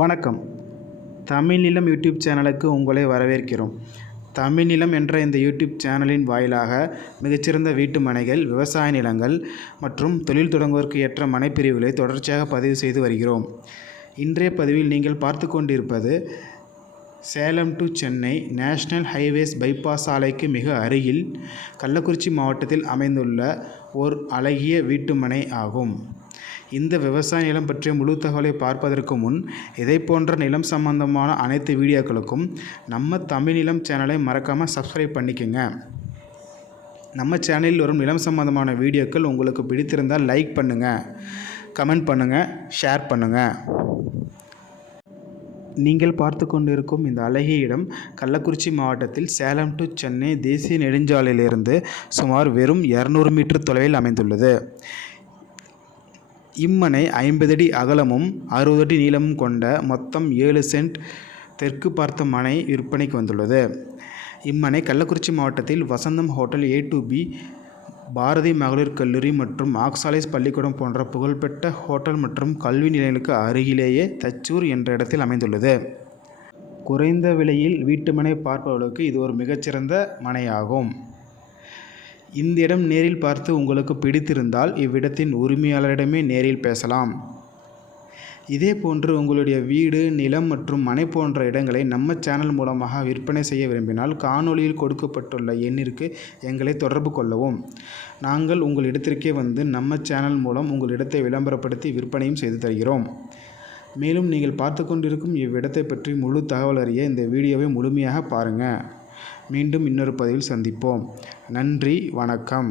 வணக்கம். தமிழ் நிலம் யூடியூப் சேனலுக்கு உங்களை வரவேற்கிறோம். தமிழ் நிலம் என்ற இந்த யூடியூப் சேனலின் வாயிலாக மிகச்சிறந்த வீட்டு மனைகள், விவசாய நிலங்கள் மற்றும் தொழில் தொடங்குவதற்கு ஏற்ற மனைப்பிரிவுகளை தொடர்ச்சியாக பதிவு செய்து வருகிறோம். இன்றைய பதிவில் நீங்கள் பார்த்து கொண்டிருப்பது Salem to Chennai national highways bypass சாலைக்கு மிக அருகில் கள்ளக்குறிச்சி மாவட்டத்தில் அமைந்துள்ள ஓர் அழகிய வீட்டுமனை ஆகும். இந்த விவசாய நிலம் பற்றிய முழு தகவலை பார்ப்பதற்கு முன் இதை போன்ற நிலம் சம்பந்தமான அனைத்து வீடியோக்களுக்கும் நம்ம தமிழ் நிலம் சேனலை மறக்காமல் சப்ஸ்கிரைப் பண்ணிக்கோங்க. நம்ம சேனலில் வரும் நிலம் சம்பந்தமான வீடியோக்கள் உங்களுக்கு பிடித்திருந்தால் லைக் பண்ணுங்கள், கமெண்ட் பண்ணுங்கள், ஷேர் பண்ணுங்கள். நீங்கள் பார்த்து கொண்டிருக்கும் இந்த அழகிய இடம் கள்ளக்குறிச்சி மாவட்டத்தில் சேலம் டு சென்னை தேசிய நெடுஞ்சாலையிலிருந்து சுமார் வெறும் 200 மீட்டர் தொலைவில் அமைந்துள்ளது. இம்மனை 50 அடி அகலமும் 60 அடி நீளமும் கொண்ட மொத்தம் 7 சென்ட் தெற்கு பார்த்த மனை விற்பனைக்கு வந்துள்ளது. இம்மனை கள்ளக்குறிச்சி மாவட்டத்தில் வசந்தம் ஹோட்டல் A2B, பாரதி மகளிர் கல்லூரி மற்றும் ஆக்சாலைஸ் பள்ளிக்கூடம் போன்ற புகழ்பெற்ற ஹோட்டல் மற்றும் கல்வி நிலையங்களுக்கு அருகிலேயே தச்சூர் என்ற இடத்தில் அமைந்துள்ளது. குறைந்த விலையில் வீட்டுமனை பார்ப்பவர்களுக்கு இது ஒரு மிகச்சிறந்த மனையாகும். இந்த இடம் நேரில் பார்த்து உங்களுக்கு பிடித்திருந்தால் இவ்விடத்தின் உரிமையாளரிடமே நேரில் பேசலாம். இதே போன்று உங்களுடைய வீடு, நிலம் மற்றும் மனை போன்ற இடங்களை நம்ம சேனல் மூலமாக விற்பனை செய்ய விரும்பினால் காணொளியில் கொடுக்கப்பட்டுள்ள எண்ணிற்கு எங்களை தொடர்பு கொள்ளவும். நாங்கள் உங்கள் இடத்திற்கே வந்து நம்ம சேனல் மூலம் உங்கள் இடத்தை விளம்பரப்படுத்தி விற்பனையும் செய்து தருகிறோம். மேலும் நீங்கள் பார்த்து கொண்டிருக்கும் இவ்விடத்தை பற்றி முழு தகவல் அறிய இந்த வீடியோவை முழுமையாக பாருங்கள். மீண்டும் இன்னொரு பதிவில் சந்திப்போம். நன்றி, வணக்கம்.